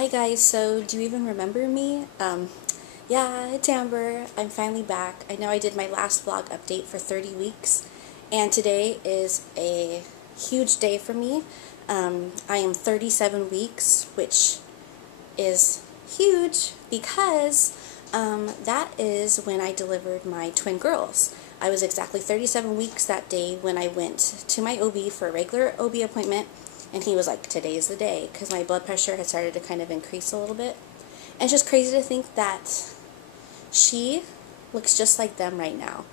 Hi guys, so do you even remember me? Yeah, it's Amber. I'm finally back. I know I did my last vlog update for 30 weeks, and today is a huge day for me. I am 37 weeks, which is huge because that is when I delivered my twin girls. I was exactly 37 weeks that day when I went to my OB for a regular OB appointment, and he was like, today's the day, because my blood pressure had started to kind of increase a little bit. And it's just crazy to think that she looks just like them right now.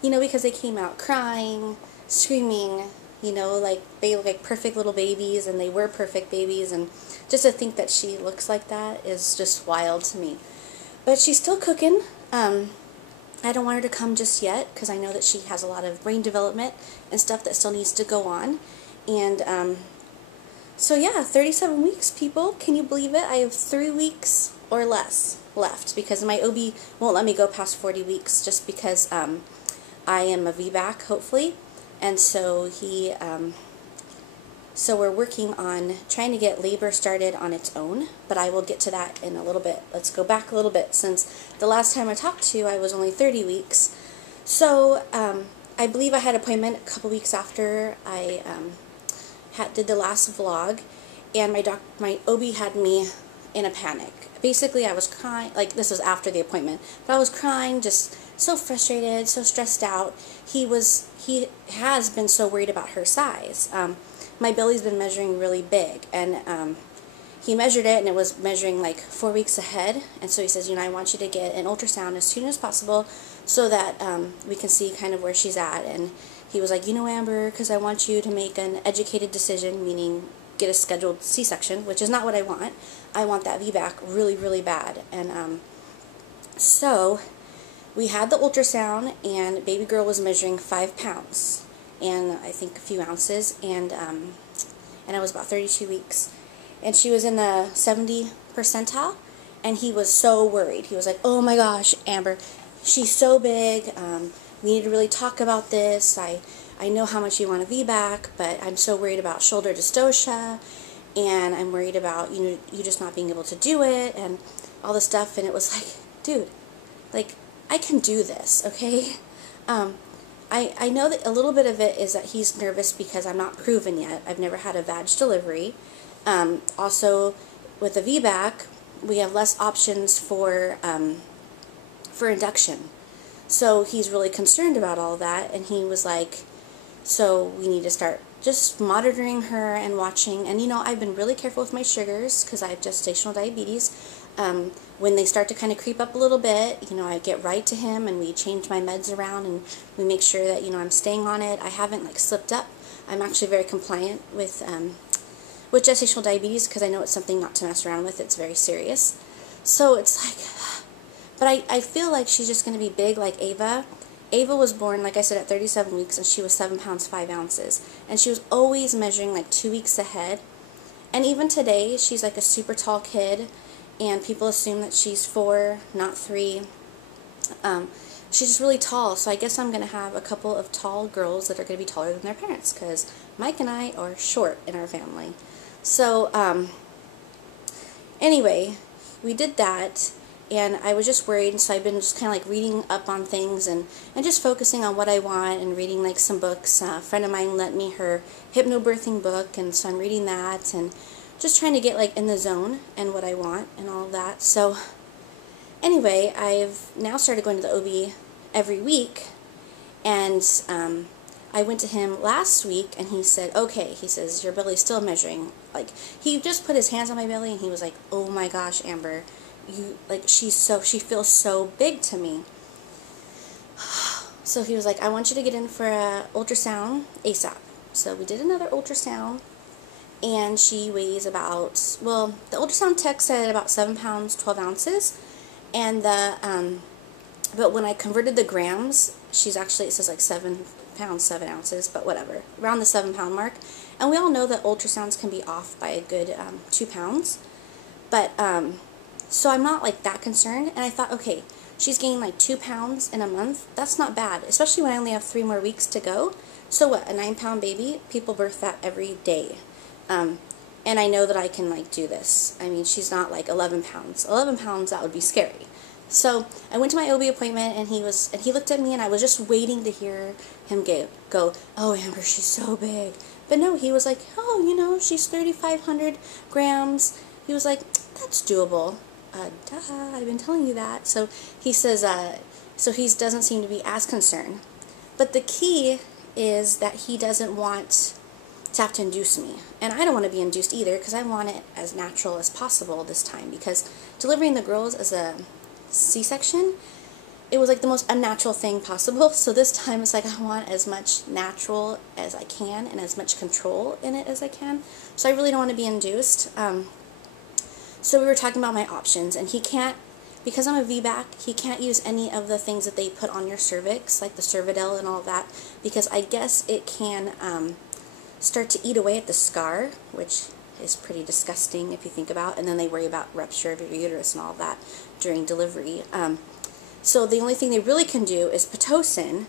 Because they came out crying, screaming, like they look like perfect little babies, and they were perfect babies, and just to think that she looks like that is just wild to me. But she's still cooking. I don't want her to come just yet, because I know that she has a lot of brain development and stuff that still needs to go on. And so yeah, 37 weeks, people. Can you believe it? I have 3 weeks or less left, because my OB won't let me go past 40 weeks just because I am a VBAC, hopefully. And so so we're working on trying to get labor started on its own, but I will get to that in a little bit. Let's go back a little bit, since the last time I talked to you, I was only 30 weeks. So I believe I had an appointment a couple weeks after I did the last vlog, and my OB had me in a panic. Basically, I was crying, like this was after the appointment, but I was crying, just so frustrated, so stressed out. He has been so worried about her size. My belly's been measuring really big, and he measured it, and it was measuring like 4 weeks ahead. And so he says, I want you to get an ultrasound as soon as possible so that we can see kind of where she's at. And he was like, Amber, because I want you to make an educated decision, meaning get a scheduled C-section, which is not what I want. I want that VBAC really, really bad. And so we had the ultrasound, and baby girl was measuring 5 pounds and I think a few ounces, and I was about 32 weeks, and she was in the 70 percentile, and he was so worried. He was like, oh my gosh, Amber, she's so big, we need to really talk about this. I know how much you want a VBAC, but I'm so worried about shoulder dystocia, and I'm worried about, you just not being able to do it, and all this stuff. And it was like, dude, like, I can do this, okay? I know that a little bit of it is that he's nervous because I'm not proven yet. I've never had a vag delivery. Also, with a VBAC, we have less options for induction. So he's really concerned about all that, and he was like, so we need to start just monitoring her and watching. And I've been really careful with my sugars because I have gestational diabetes. When they start to kind of creep up a little bit, I get right to him, and we change my meds around, and we make sure that I'm staying on it. I haven't like slipped up. I'm actually very compliant with gestational diabetes, because I know it's something not to mess around with. It's very serious. So it's like, but I feel like she's just going to be big like Ava. Ava was born, like I said, at 37 weeks, and she was 7 pounds 5 ounces, and she was always measuring like 2 weeks ahead. And even today, she's like a super tall kid, and people assume that she's 4, not 3. She's just really tall, so I guess I'm going to have a couple of tall girls that are going to be taller than their parents, because Mike and I are short in our family. So, anyway, we did that, and I was just worried, so I've been just kind of like reading up on things, and just focusing on what I want, and reading like some books. A friend of mine lent me her hypnobirthing book, and so I'm reading that, and just trying to get like in the zone and what I want and all of that. So anyway, I've now started going to the OB every week, and I went to him last week, and he said, okay, he says, your belly's still measuring. Like, he just put his hands on my belly, and he was like, oh my gosh, Amber, she feels so big to me. So he was like, I want you to get in for a ultrasound ASAP. So we did another ultrasound, and she weighs about, well, the ultrasound tech said about 7 pounds 12 ounces, and but when I converted the grams, she's actually, it says like 7 pounds 7 ounces, but whatever, around the 7 pound mark. And we all know that ultrasounds can be off by a good 2 pounds, but so I'm not like that concerned. And I thought, okay, she's gained like 2 pounds in a month. That's not bad, especially when I only have 3 more weeks to go. So what, a 9-pound baby? People birth that every day. and I know that I can like do this. I mean, she's not like 11 pounds. 11 pounds, that would be scary. So I went to my OB appointment, and he looked at me, and I was just waiting to hear him go, oh, Amber, she's so big. But no, he was like, oh, you know, she's 3,500 grams. He was like, that's doable. Duh, I've been telling you that. So he says, so he doesn't seem to be as concerned. But the key is that he doesn't want to have to induce me. And I don't want to be induced either, because I want it as natural as possible this time, because delivering the girls as a C-section, it was like the most unnatural thing possible. So this time it's like I want as much natural as I can and as much control in it as I can. So I really don't want to be induced. So we were talking about my options, and he can't, because I'm a VBAC, he can't use any of the things that they put on your cervix, like the Cervidil and all that, because I guess it can start to eat away at the scar, which is pretty disgusting if you think about, and then they worry about rupture of your uterus and all of that during delivery. So the only thing they really can do is Pitocin,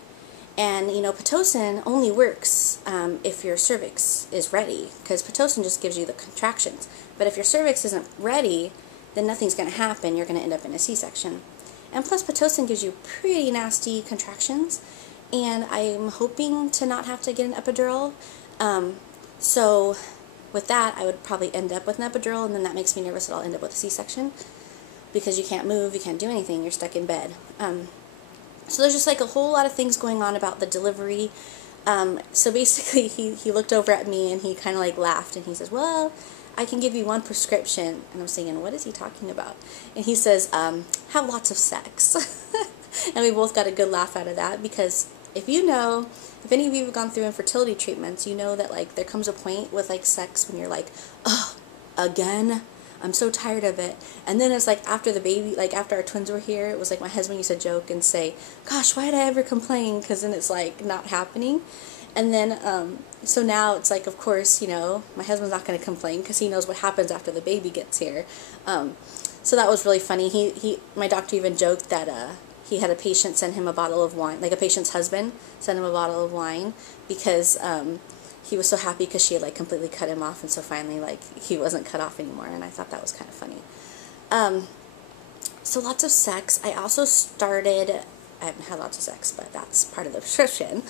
and you know, Pitocin only works if your cervix is ready, because Pitocin just gives you the contractions. But if your cervix isn't ready, then nothing's going to happen. You're going to end up in a C-section. And plus, Pitocin gives you pretty nasty contractions, and I'm hoping to not have to get an epidural. So with that, I would probably end up with an epidural, and then that makes me nervous that I'll end up with a C-section, because you can't move, you can't do anything, you're stuck in bed. So there's just like a whole lot of things going on about the delivery. So basically he looked over at me, and he kind of like laughed, and he says, well, I can give you one prescription. And I'm saying, what is he talking about? And he says, have lots of sex. And we both got a good laugh out of that, because if any of you have gone through infertility treatments, you know that like there comes a point with like sex when you're like, oh, again? I'm so tired of it. And then it's like after the baby, like after our twins were here, it was like my husband used to joke and say, gosh, why did I ever complain? Because then it's like not happening. And then, so now it's like, of course, you know, my husband's not going to complain because he knows what happens after the baby gets here. So that was really funny. My doctor even joked that he had a patient send him a bottle of wine, like a patient's husband sent him a bottle of wine, because he was so happy because she had like completely cut him off, and so finally like he wasn't cut off anymore, and I thought that was kind of funny. So lots of sex. I also started, I haven't had lots of sex, but that's part of the prescription.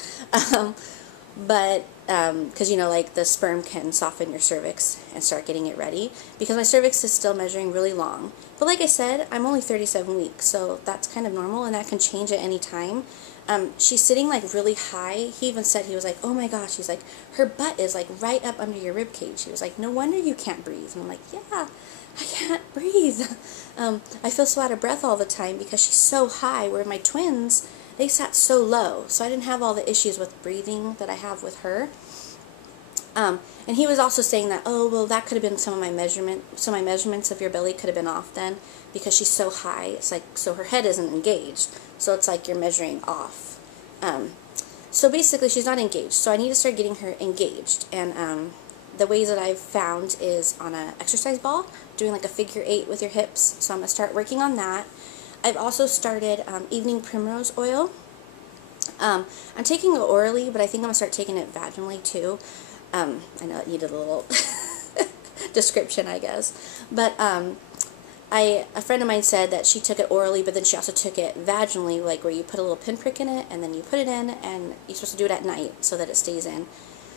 Because you know, like the sperm can soften your cervix and start getting it ready, because my cervix is still measuring really long. But like I said, I'm only 37 weeks, so that's kind of normal, and that can change at any time. She's sitting like really high. He even said, he was like, oh my gosh, he's like, her butt is like right up under your rib cage. He was like, no wonder you can't breathe. And I'm like, yeah, I can't breathe. I feel so out of breath all the time because she's so high, where my twins, they sat so low, so I didn't have all the issues with breathing that I have with her. And he was also saying that, oh, well, that could have been some of my measurements of your belly could have been off then, because she's so high. It's like, so her head isn't engaged, so it's like you're measuring off. So basically, she's not engaged, so I need to start getting her engaged. And the ways that I've found is on an exercise ball, doing like a figure 8 with your hips. So I'm going to start working on that. I've also started evening primrose oil. I'm taking it orally, but I think I'm going to start taking it vaginally too. I know it needed a little description, I guess. But a friend of mine said that she took it orally, but then she also took it vaginally, like where you put a little pinprick in it, and then you put it in, and you're supposed to do it at night so that it stays in.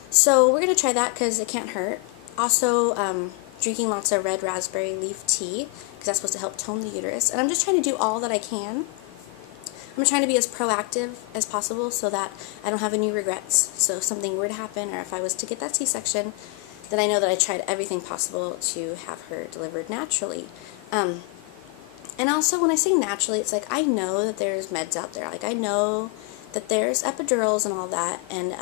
So we're going to try that because it can't hurt. Also, drinking lots of red raspberry leaf tea, because that's supposed to help tone the uterus. And I'm just trying to do all that I can. I'm trying to be as proactive as possible so that I don't have any regrets. So if something were to happen, or if I was to get that C-section, then I know that I tried everything possible to have her delivered naturally. And also, when I say naturally, it's like I know that there's meds out there. Like I know that there's epidurals and all that, and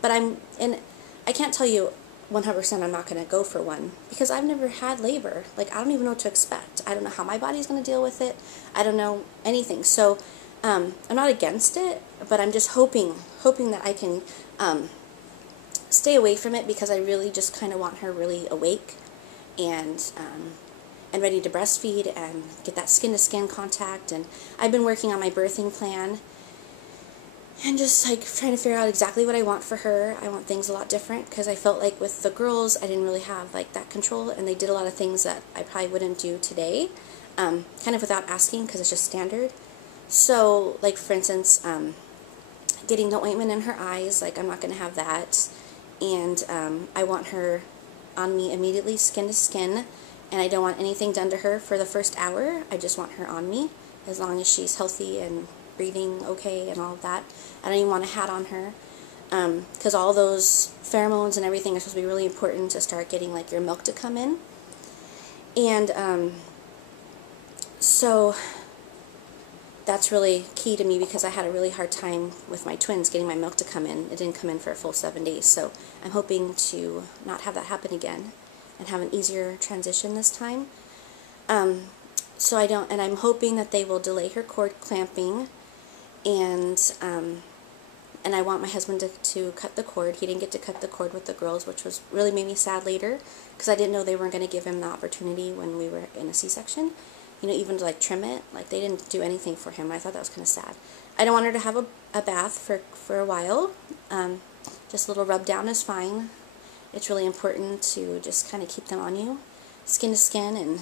but I can't tell you 100% I'm not going to go for one, because I've never had labor. Like, I don't even know what to expect. I don't know how my body's going to deal with it. I don't know anything. So, I'm not against it, but I'm just hoping that I can stay away from it, because I really just kind of want her really awake and ready to breastfeed and get that skin-to-skin contact. And I've been working on my birthing plan. and just like trying to figure out exactly what I want for her. I want things a lot different because I felt like with the girls I didn't really have like that control, and they did a lot of things that I probably wouldn't do today, kind of without asking because it's just standard. So like for instance, getting the ointment in her eyes, like I'm not going to have that, and I want her on me immediately, skin to skin, and I don't want anything done to her for the first hour. I just want her on me as long as she's healthy and breathing okay and all of that. I don't even want a hat on her because all those pheromones and everything are supposed to be really important to start getting like your milk to come in. And so that's really key to me because I had a really hard time with my twins getting my milk to come in. It didn't come in for a full 7 days, so I'm hoping to not have that happen again and have an easier transition this time. And I'm hoping that they will delay her cord clamping, and I want my husband to cut the cord. He didn't get to cut the cord with the girls, which was really made me sad later because I didn't know they weren't going to give him the opportunity when we were in a C-section. You know, even to like trim it, like they didn't do anything for him. I thought that was kind of sad. I don't want her to have a bath for a while. Just a little rub down is fine. It's really important to just kind of keep them on you, skin to skin,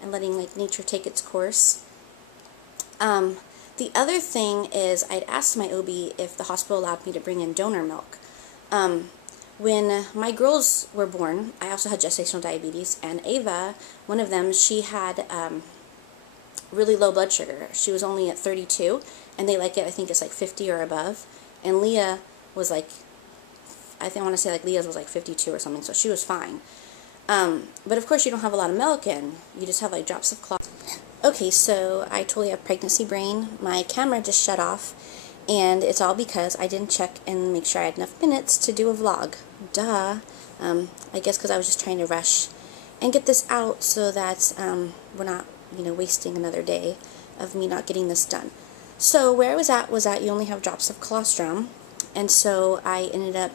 and letting like nature take its course. The other thing is I'd asked my OB if the hospital allowed me to bring in donor milk. When my girls were born, I also had gestational diabetes, and Ava, one of them, she had really low blood sugar. She was only at 32, and they like it, I think it's like 50 or above. And Leah was like, I want to say like Leah's was like 52 or something, so she was fine. But of course you don't have a lot of milk in. You just have like drops of clot. Okay, so I totally have pregnancy brain. My camera just shut off, and it's all because I didn't check and make sure I had enough minutes to do a vlog. Duh. I guess because I was just trying to rush and get this out so that we're not, you know, wasting another day of me not getting this done. So where I was at you only have drops of colostrum, and so I ended up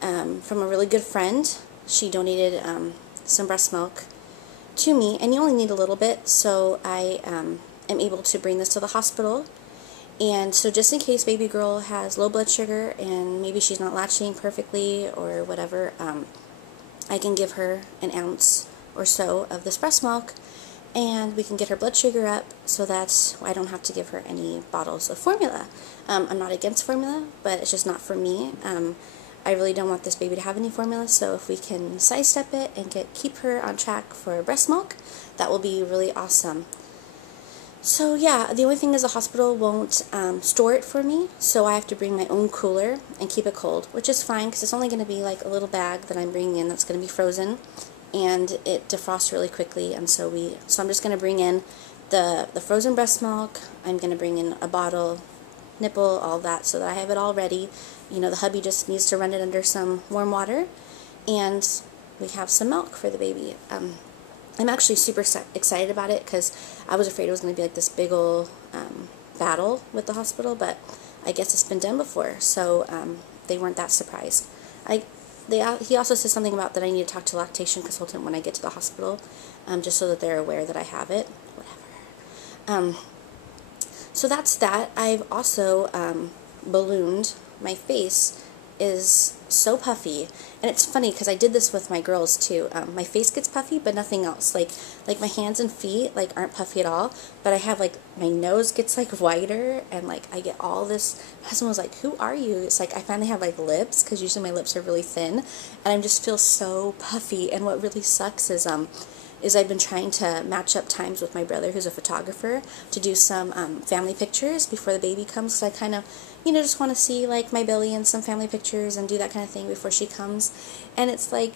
from a really good friend. She donated some breast milk to me, and you only need a little bit, so I am able to bring this to the hospital. And so just in case baby girl has low blood sugar and maybe she's not latching perfectly or whatever, I can give her an ounce or so of this breast milk, and we can get her blood sugar up so that I don't have to give her any bottles of formula. I'm not against formula, but it's just not for me. I really don't want this baby to have any formula, so if we can sidestep it and keep her on track for breast milk, that will be really awesome. So yeah, the only thing is the hospital won't store it for me, so I have to bring my own cooler and keep it cold, which is fine because it's only going to be like a little bag that I'm bringing in that's going to be frozen, and it defrosts really quickly. And so I'm just going to bring in the frozen breast milk. I'm going to bring in a bottle, nipple, all that, so that I have it all ready. You know, the hubby just needs to run it under some warm water, and we have some milk for the baby. I'm actually super excited about it because I was afraid it was going to be like this big ol' battle with the hospital, but I guess it's been done before, so they weren't that surprised. He also said something about that I need to talk to a lactation consultant when I get to the hospital, just so that they're aware that I have it. Whatever. So that's that. I've also ballooned. My face is so puffy, and it's funny because I did this with my girls too. My face gets puffy, but nothing else. Like my hands and feet like aren't puffy at all, but I have like my nose gets like whiter, and like I get all this. My husband was like, "Who are you?" It's like I finally have like lips because usually my lips are really thin, and I just feel so puffy. And what really sucks is I've been trying to match up times with my brother, who's a photographer, to do some family pictures before the baby comes, because I kind of, you know, just want to see like my belly and some family pictures and do that kind of thing before she comes. And it's like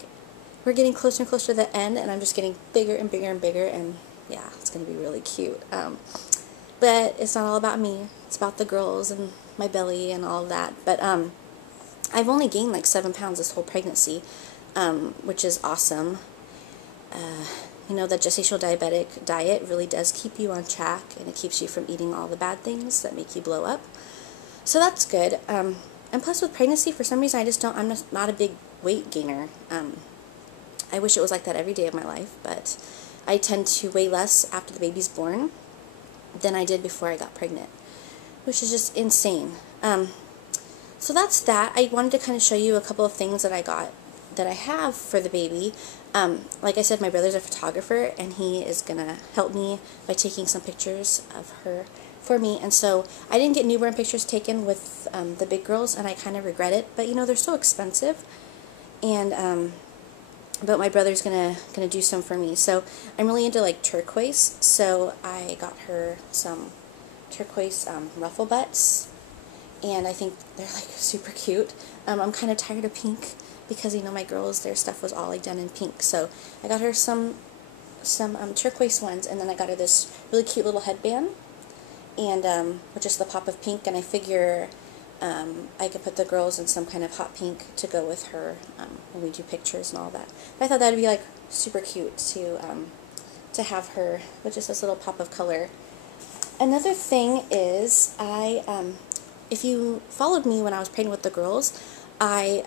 we're getting closer and closer to the end, and I'm just getting bigger and bigger and bigger, and yeah, it's going to be really cute. But it's not all about me. It's about the girls and my belly and all of that. But I've only gained like 7 pounds this whole pregnancy, which is awesome. You know, the gestational diabetic diet really does keep you on track, and it keeps you from eating all the bad things that make you blow up. So that's good. And plus with pregnancy, for some reason, I'm just not a big weight gainer. I wish it was like that every day of my life, but I tend to weigh less after the baby's born than I did before I got pregnant, which is just insane. So that's that. I wanted to kind of show you a couple of things that I have for the baby. Like I said, my brother's a photographer, and he is going to help me by taking some pictures of her for me. And so I didn't get newborn pictures taken with the big girls, and I kind of regret it. But, you know, they're so expensive. And but my brother's gonna do some for me. So I'm really into like turquoise. So I got her some turquoise ruffle butts, and I think they're like super cute. I'm kind of tired of pink because, you know, my girls, their stuff was all like done in pink. So I got her some turquoise ones, and then I got her this really cute little headband, and with just the pop of pink. And I figure I could put the girls in some kind of hot pink to go with her when we do pictures and all that. But I thought that would be like super cute to have her with just this little pop of color. Another thing is if you followed me when I was pregnant with the girls, I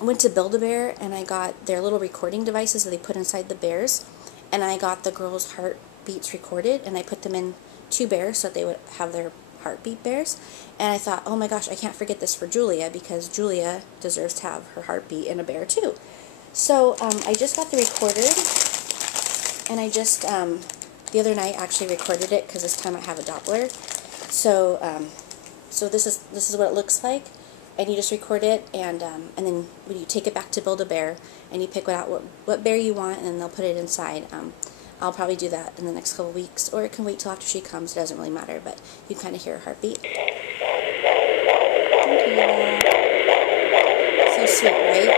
went to Build-A-Bear and I got their little recording devices that they put inside the bears, and I got the girls' heartbeats recorded, and I put them in 2 bears so that they would have their heartbeat bears. And I thought, oh my gosh, I can't forget this for Julia, because Julia deserves to have her heartbeat in a bear too. So I just got the recorder, and I just the other night actually recorded it, because this time I have a Doppler. So so this is what it looks like, and you just record it, and then when you take it back to Build-A-Bear, and you pick out what bear you want, and then they'll put it inside. I'll probably do that in the next couple weeks, or it can wait till after she comes. It doesn't really matter, but you kind of hear her heartbeat. So sweet, right?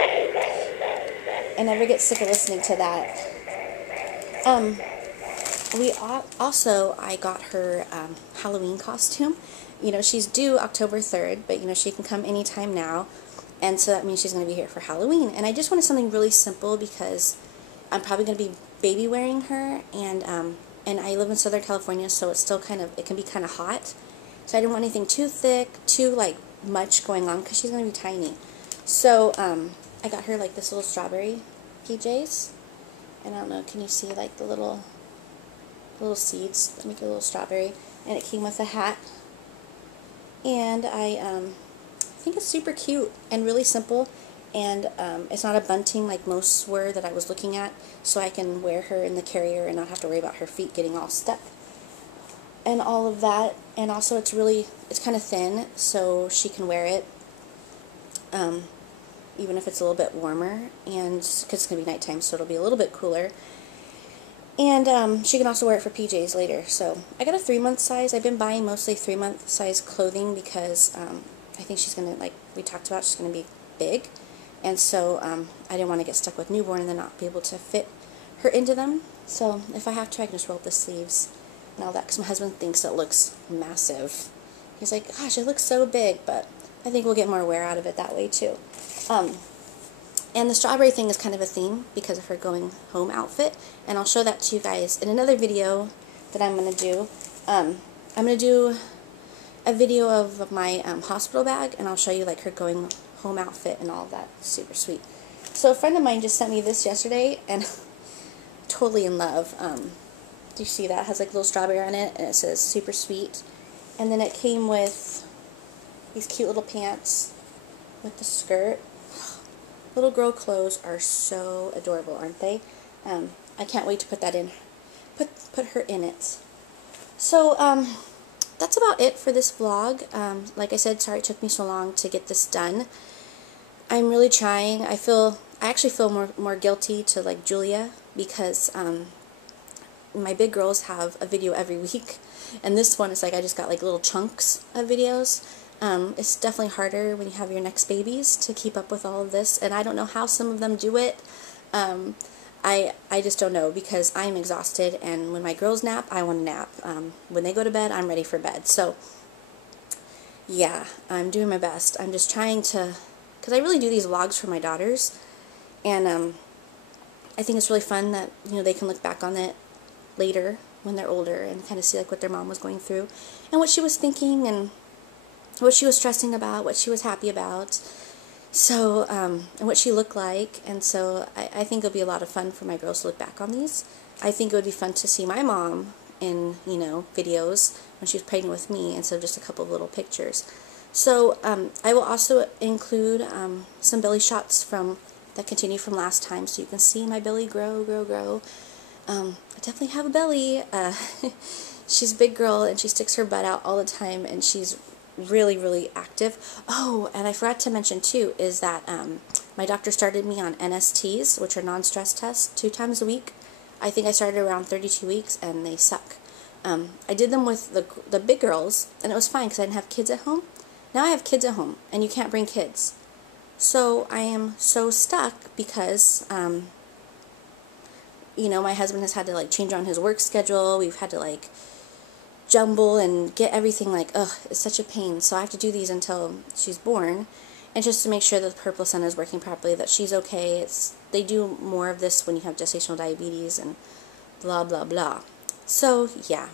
I never get sick of listening to that. I got her Halloween costume. You know, she's due October 3rd, but, you know, she can come anytime now, and so that means she's going to be here for Halloween. And I just wanted something really simple, because I'm probably going to be baby wearing her, and I live in Southern California, so it's still it can be kind of hot. So I didn't want anything too thick, too like much going on, because she's going to be tiny. So I got her like this little strawberry PJs, and I don't know, can you see like the little seeds that make a little strawberry? And it came with a hat, and I think it's super cute and really simple. And it's not a bunting like most were that I was looking at, so I can wear her in the carrier and not have to worry about her feet getting all stuck and all of that. And also it's kind of thin, so she can wear it even if it's a little bit warmer, and because it's going to be nighttime, so it'll be a little bit cooler. And she can also wear it for PJs later. So I got a 3-month size. I've been buying mostly 3-month size clothing, because I think she's going to, like we talked about, she's going to be big. And so I didn't want to get stuck with newborn and then not be able to fit her into them. So if I have to, I can just roll up the sleeves and all that, because my husband thinks it looks massive. He's like, gosh, it looks so big, but I think we'll get more wear out of it that way too. And the strawberry thing is kind of a theme because of her going home outfit, and I'll show that to you guys in another video that I'm going to do. I'm going to do a video of my hospital bag, and I'll show you like her going home outfit and all of that. Super sweet. So a friend of mine just sent me this yesterday, and totally in love. Do you see that? It has like a little strawberry on it, and it says super sweet. And then it came with these cute little pants with the skirt. Little girl clothes are so adorable, aren't they? I can't wait to put that in, put her in it. So that's about it for this vlog. Like I said, sorry it took me so long to get this done. I'm really trying. I actually feel more guilty to like Julia, because my big girls have a video every week, and this one is like I just got like little chunks of videos. It's definitely harder when you have your next babies to keep up with all of this, and I don't know how some of them do it. I just don't know, because I'm exhausted, and when my girls nap, I want to nap. When they go to bed, I'm ready for bed. So yeah, I'm doing my best. I'm just trying to, because I really do these vlogs for my daughters, and I think it's really fun that, you know, they can look back on it later when they're older and kind of see like what their mom was going through and what she was thinking and what she was stressing about, what she was happy about, so and what she looked like. And so I think it'll be a lot of fun for my girls to look back on these. I think it would be fun to see my mom in, you know, videos when she was pregnant with me, instead of just a couple of little pictures. So I will also include some belly shots that continue from last time, so you can see my belly grow, grow, grow. I definitely have a belly. She's a big girl, and she sticks her butt out all the time, and she's really, really active. Oh, and I forgot to mention, too, is that my doctor started me on NSTs, which are non-stress tests, 2 times a week. I think I started around 32 weeks, and they suck. I did them with the big girls, and it was fine because I didn't have kids at home. Now I have kids at home, and you can't bring kids. So I am so stuck because, you know, my husband has had to, like, change on his work schedule. We've had to, like, jumble and get everything, like, ugh, it's such a pain. So I have to do these until she's born, and just to make sure that the purple sun is working properly, that she's okay. They do more of this when you have gestational diabetes and blah, blah, blah. So, yeah.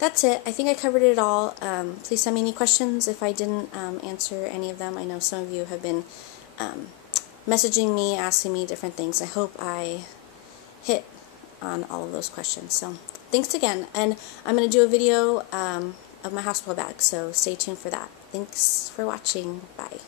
That's it. I think I covered it all. Please send me any questions if I didn't answer any of them. I know some of you have been messaging me, asking me different things. I hope I hit on all of those questions. So thanks again. And I'm going to do a video of my hospital bag, so stay tuned for that. Thanks for watching. Bye.